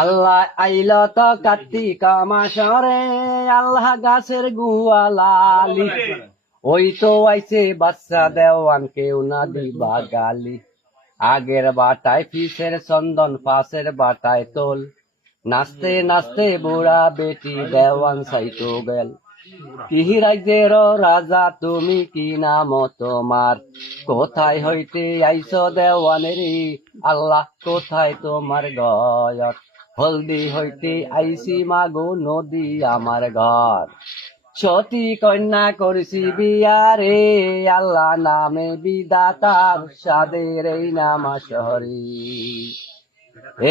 আল্লাহ আইল তো কার্তিক মাসরে, আল্লাহ গাছের গুয়ালালি, ওই তো আইছে বাচ্চা দেওয়ান, কেউ না দিবা গালি। আগের বাটায় পিসের চন্দন, পাশের বাটায় তোল, নাচতে নাচতে বুড়া বেটি দেওয়ান সাইতো গেল। কি রাজ্যের রাজা তুমি, কি নাম তোমার, কোথায় হইতে আইস দেওয়ানেরি, আল্লাহ কোথায় তোমার গয়ত, হলদি হইতে আইসি মাগো নদী আমার ঘর, সতী কন্যা করেছি বিয়ারে, আল্লাহ নামে বিদাতার, সাদের এই নামা শহরে,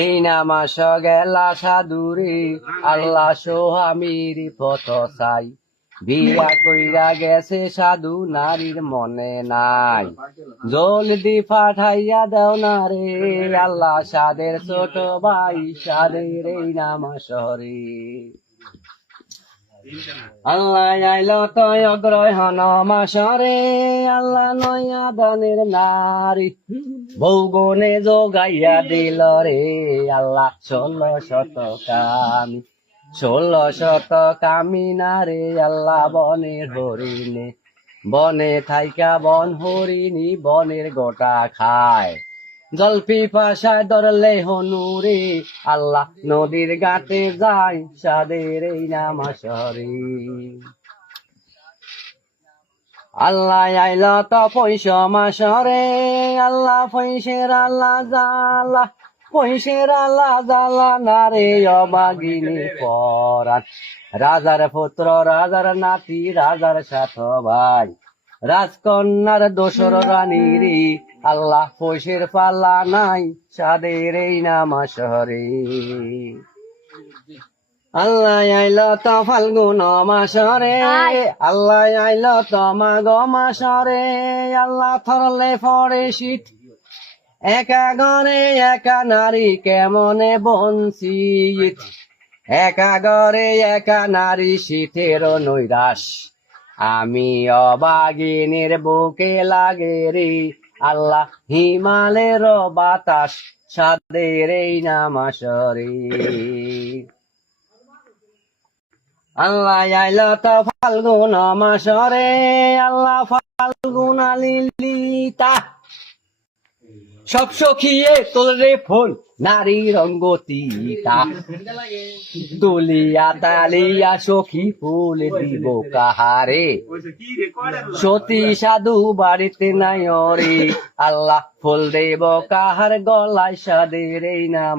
এই নামা গেলা সাধুরে, আল্লাহ সোহামির পথ চাই, বিয়া কইরা গেছে সাধু নারীর মনে নাই, জলদি পাঠাইয়া দেও না রে, আল্লাহ সাদের ছোট ভাই, সাদের এই নামা শহরে। আল্লাহ আইল তয় অগ্রহণ মাসরে, আল্লাহ নয়া দানের নারী, ভৌগনে যোগাইয়া দিল রে, আল্লাহ 16 না রে, আল্লাহ বনের হরিণে, বনে থাইকা বন হরিণী বনের গোটা খায়, জলপি পাশায় ধরলে হনুরে, আল্লাহ নদীর ঘাটে যায়, সাদের এই নামা শহরে। আল্লাহ আইল তো পয়স মাসরে, আল্লাহ পয়সের আল্লাহ জালা, পয়সের আল্লাহ জালা না রে, অবাগিনী পরাণ, রাজার পুত্র রাজার নাতি, রাজার সাথ ভাই, রাজকন্যার দোসর রানীরি, আল্লাহ পয়সের পাল্লা নাই, সাদের এই নামা শহরে। আল্লাহ আইল তো ফাল্গুন মাসরে, আল্লাহ আইল তো মাঘ মাসরে, আল্লাহ থরলে পরে শীত, একা ঘরে একা নারী কেমনে বঞ্চিত, একা ঘরে একা নারী শীতের নৈরাশ, আমি অবাগিনীর বুকে লাগে রে, আল্লাহ হিমালের বাতাস, সাদের এই নামা শহরে। আল্লাহ আইল তো ফাল্গুন মাসরে, আল্লাহ ফাল্গুন লিলিতা, সব সখিয়ে তোলরে ফোন, নারী রঙ্গতিতা, তুলিয়া তালিয়া সখী ফুল দিব কাহারে, সতী সাধু বাড়িতে নাই রে, আল্লাহ ফুল দেব কাহার গলায়, সাদের এই নাম